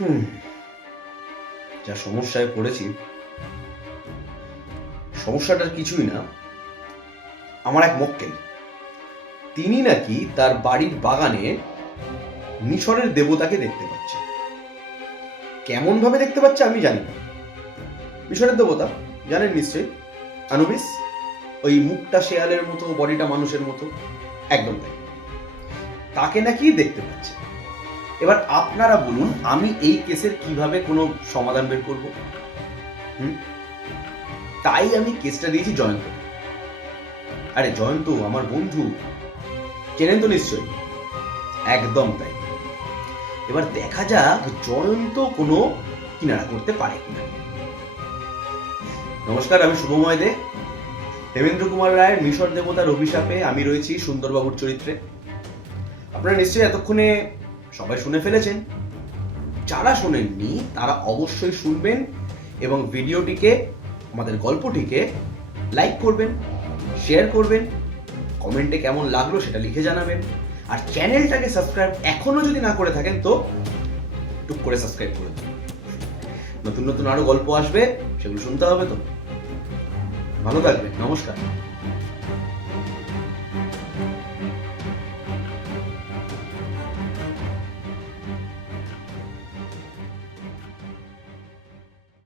হুম যা সমস্যায় পড়েছি, সমস্যাটার কিছুই না। আমার এক মক্কেল, তিনি নাকি তার বাড়ির বাগানে মিশরের দেবতাকে দেখতে পাচ্ছে। কেমন ভাবে দেখতে পাচ্ছে আমি জানি না। মিশরের দেবতা জানেন নিশ্চয়ই, আনুবিস। ওই মুখটা শেয়ালের মতো, বডিটা মানুষের মতো, একদম তাই। তাকে নাকি দেখতে পাচ্ছে। এবার আপনারা বলুন, আমি এই কেসের কিভাবে কোনো সমাধান বের করব? তাই আমি কেসটা দিয়েছি জয়ন্ত। আরে জয়ন্ত আমার বন্ধু, চেনেন তো নিশ্চয়ই। একদম তাই। এবার দেখা যাক জয়ন্ত কোনো কিনারা করতে পারে কিনা। নমস্কার, আমি শুভময় দে। দেবেন্দ্র কুমার রায়ের মিশর দেবতার অভিশাপে আমি রয়েছি সুন্দরবাবুর চরিত্রে। আপনারা নিশ্চয়ই এতক্ষণে সবাই শুনে ফেলেছেন। যারা শোনেননি তারা অবশ্যই শুনবেন এবং ভিডিওটিকে, আমাদের গল্পটিকে লাইক করবেন, শেয়ার করবেন, কমেন্টে কেমন লাগলো সেটা লিখে জানাবেন। আর চ্যানেলটাকে সাবস্ক্রাইব এখনো যদি না করে থাকেন তো টুক করে সাবস্ক্রাইব করে দিন। নতুন নতুন আরো গল্প আসবে, সেগুলো শুনতে হবে তো। ভালো থাকবেন, নমস্কার।